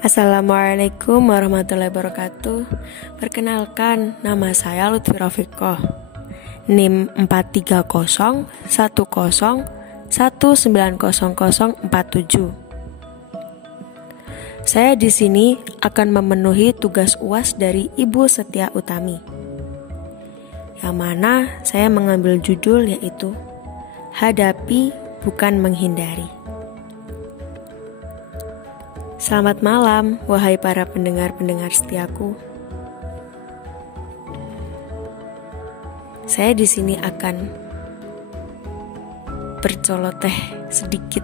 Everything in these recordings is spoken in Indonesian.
Assalamualaikum warahmatullahi wabarakatuh. Perkenalkan, nama saya Lutfi Rafiqoh, NIM 43010190047. Saya di sini akan memenuhi tugas UAS dari Ibu Setia Utami, yang mana saya mengambil judul yaitu Hadapi Bukan Menghindari. Selamat malam, wahai para pendengar-pendengar setiaku. Saya di sini akan berceloteh sedikit.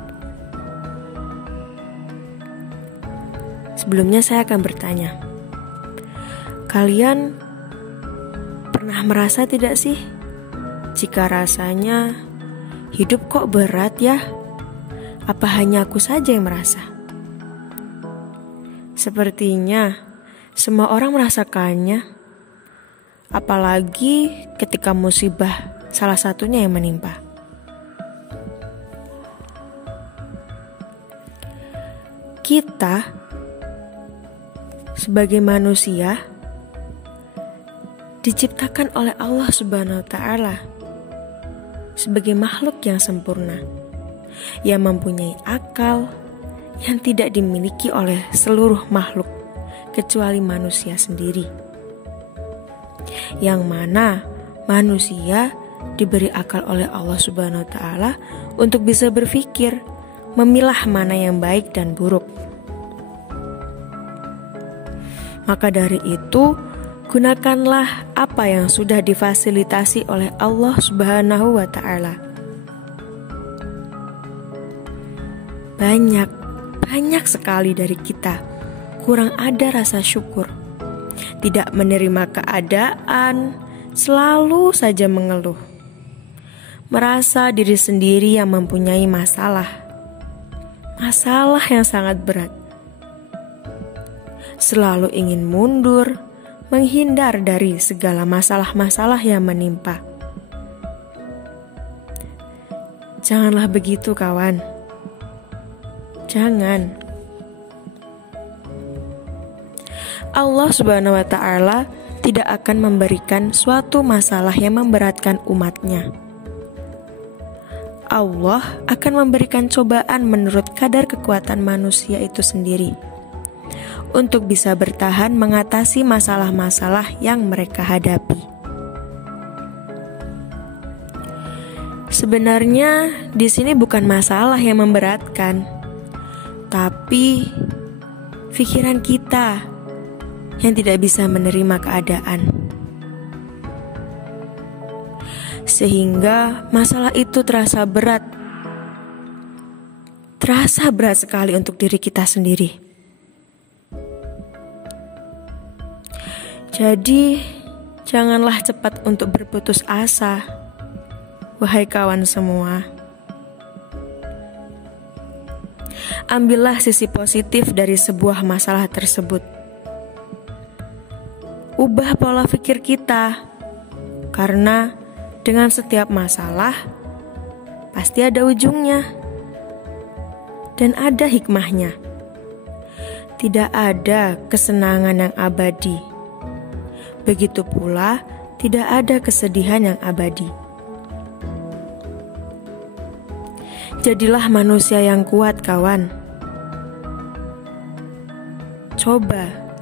Sebelumnya saya akan bertanya, kalian pernah merasa tidak sih, jika rasanya hidup kok berat ya? Apa hanya aku saja yang merasa? Sepertinya semua orang merasakannya, apalagi ketika musibah salah satunya yang menimpa. Kita sebagai manusia diciptakan oleh Allah Subhanahu wa Ta'ala sebagai makhluk yang sempurna, yang mempunyai akal yang tidak dimiliki oleh seluruh makhluk kecuali manusia sendiri, yang mana manusia diberi akal oleh Allah Subhanahu wa Ta'ala untuk bisa berpikir, memilah mana yang baik dan buruk. Maka dari itu, gunakanlah apa yang sudah difasilitasi oleh Allah Subhanahu wa Ta'ala. Banyak sekali dari kita kurang ada rasa syukur, tidak menerima keadaan, selalu saja mengeluh, merasa diri sendiri yang mempunyai masalah yang sangat berat, selalu ingin mundur, menghindar dari segala masalah-masalah yang menimpa. Janganlah begitu, kawan. Jangan. Allah Subhanahu wa Ta'ala tidak akan memberikan suatu masalah yang memberatkan umatnya. Allah akan memberikan cobaan menurut kadar kekuatan manusia itu sendiri, untuk bisa bertahan mengatasi masalah-masalah yang mereka hadapi. Sebenarnya di sini bukan masalah yang memberatkan, tapi pikiran kita yang tidak bisa menerima keadaan, sehingga masalah itu terasa berat sekali untuk diri kita sendiri. Jadi, janganlah cepat untuk berputus asa, wahai kawan semua. Ambillah sisi positif dari sebuah masalah tersebut. Ubah pola pikir kita, karena dengan setiap masalah pasti ada ujungnya dan ada hikmahnya. Tidak ada kesenangan yang abadi, begitu pula tidak ada kesedihan yang abadi. Jadilah manusia yang kuat, kawan.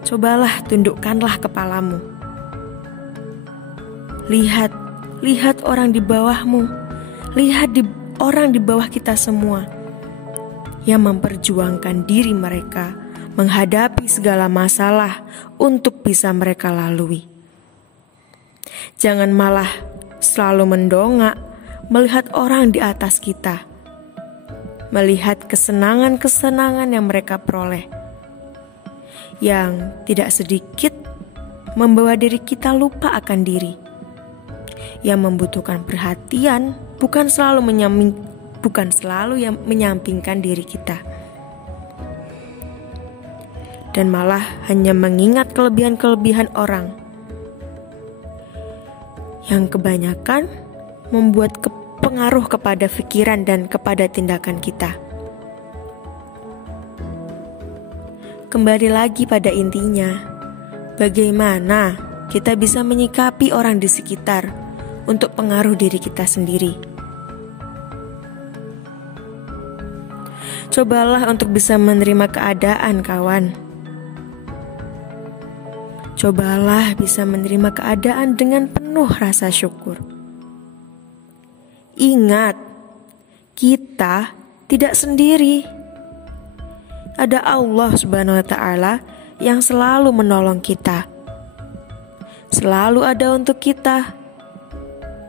Cobalah tundukkanlah kepalamu. Lihat orang di bawahmu. Lihat orang di bawah kita semua yang memperjuangkan diri mereka menghadapi segala masalah untuk bisa mereka lalui. Jangan malah selalu mendongak melihat orang di atas kita, melihat kesenangan-kesenangan yang mereka peroleh, yang tidak sedikit membawa diri kita lupa akan diri, yang membutuhkan perhatian, bukan selalu yang menyampingkan diri kita, dan malah hanya mengingat kelebihan-kelebihan orang, yang kebanyakan membuat pengaruh kepada pikiran dan kepada tindakan kita. kembali lagi pada intinya, bagaimana kita bisa menyikapi orang di sekitar untuk pengaruh diri kita sendiri. Cobalah untuk bisa menerima keadaan, kawan. Cobalah bisa menerima keadaan dengan penuh rasa syukur. Ingat, kita tidak sendiri. Ada Allah Subhanahu wa Ta'ala yang selalu menolong kita. Selalu ada untuk kita,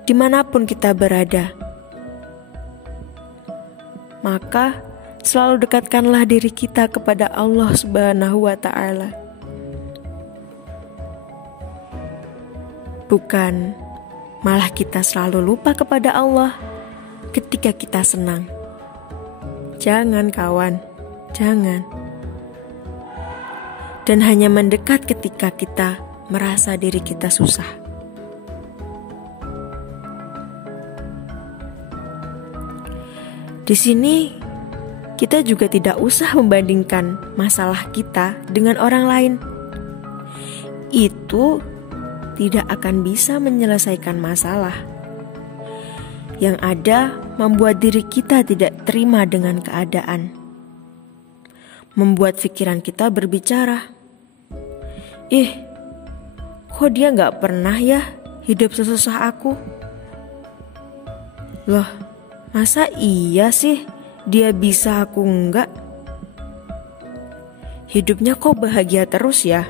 dimanapun kita berada. Maka, selalu dekatkanlah diri kita kepada Allah Subhanahu wa Ta'ala. Bukan malah kita selalu lupa kepada Allah ketika kita senang. Jangan, kawan, jangan. Dan hanya mendekat ketika kita merasa diri kita susah. Di sini kita juga tidak usah membandingkan masalah kita dengan orang lain. Itu tidak akan bisa menyelesaikan masalah. Yang ada membuat diri kita tidak terima dengan keadaan. Membuat pikiran kita berbicara, kok dia gak pernah ya hidup sesusah aku? Loh, masa iya sih dia bisa aku enggak? Hidupnya kok bahagia terus ya?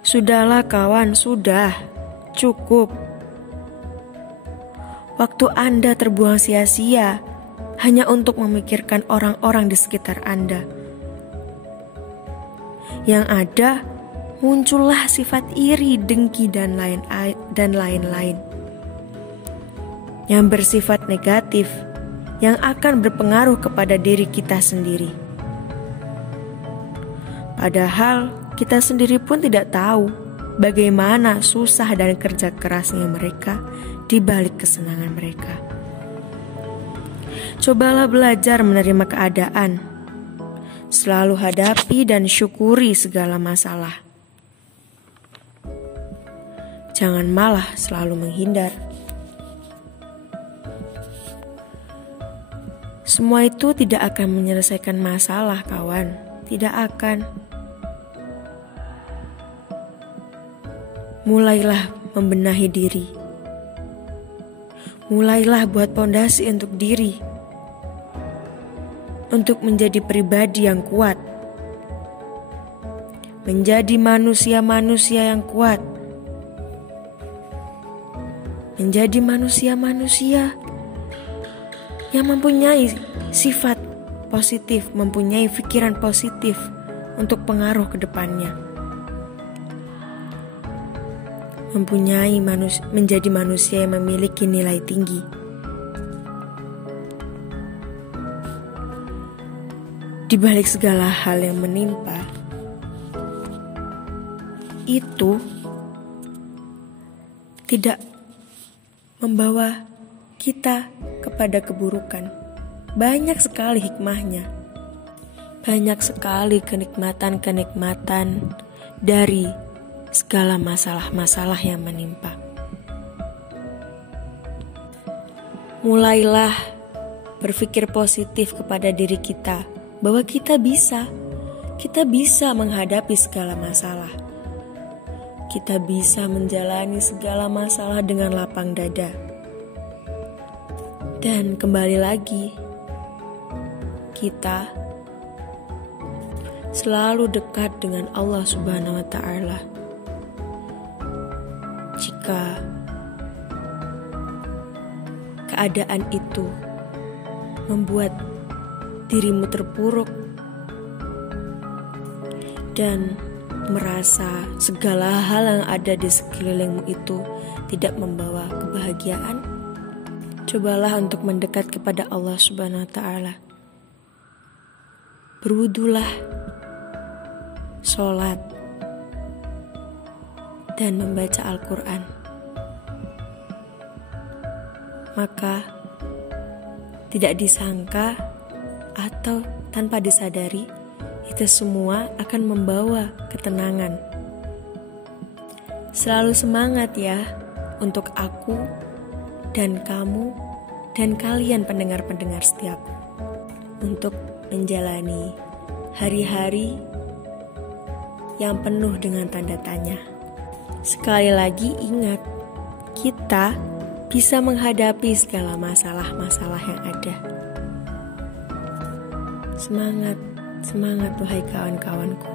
Sudahlah kawan, sudah. Cukup. Waktu Anda terbuang sia-sia hanya untuk memikirkan orang-orang di sekitar Anda. Yang ada, muncullah sifat iri, dengki, dan lain-lain. Yang bersifat negatif, yang akan berpengaruh kepada diri kita sendiri. Padahal, kita sendiri pun tidak tahu bagaimana susah dan kerja kerasnya mereka di balik kesenangan mereka. Cobalah belajar menerima keadaan. Selalu hadapi dan syukuri segala masalah. Jangan malah selalu menghindar. Semua itu tidak akan menyelesaikan masalah, kawan. Tidak akan. Mulailah membenahi diri. Mulailah buat pondasi untuk diri. Untuk menjadi pribadi yang kuat. Menjadi manusia-manusia yang kuat. Menjadi manusia-manusia yang mempunyai sifat positif, mempunyai pikiran positif untuk pengaruh ke depannya. Menjadi manusia yang memiliki nilai tinggi. Di balik segala hal yang menimpa, itu tidak membawa kita kepada keburukan. Banyak sekali hikmahnya. Banyak sekali kenikmatan-kenikmatan dari segala masalah-masalah yang menimpa. Mulailah berpikir positif kepada diri kita bahwa kita bisa menghadapi segala masalah. Kita bisa menjalani segala masalah dengan lapang dada. Dan kembali lagi, kita selalu dekat dengan Allah Subhanahu wa Ta'ala. Jika keadaan itu membuat dirimu terpuruk dan merasa segala hal yang ada di sekelilingmu itu tidak membawa kebahagiaan, cobalah untuk mendekat kepada Allah Subhanahu wa Ta'ala. Berwudulah, sholat, dan membaca Al-Quran. Maka tidak disangka atau tanpa disadari, itu semua akan membawa ketenangan. Selalu semangat ya untuk aku dan kamu dan kalian pendengar-pendengar setiaku untuk menjalani hari-hari yang penuh dengan tanda tanya. Sekali lagi ingat, kita bisa menghadapi segala masalah-masalah yang ada. Semangat, semangat wahai kawan-kawanku.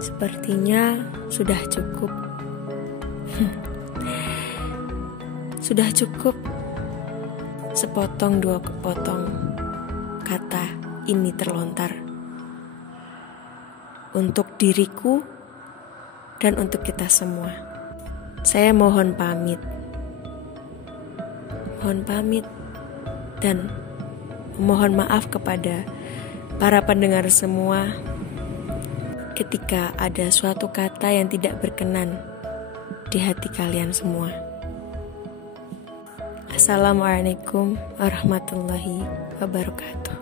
Sepertinya sudah cukup. Sudah cukup sepotong dua kepotong kata ini terlontar untuk diriku dan untuk kita semua. Saya mohon pamit dan mohon maaf kepada para pendengar semua ketika ada suatu kata yang tidak berkenan di hati kalian semua. Assalamualaikum warahmatullahi wabarakatuh.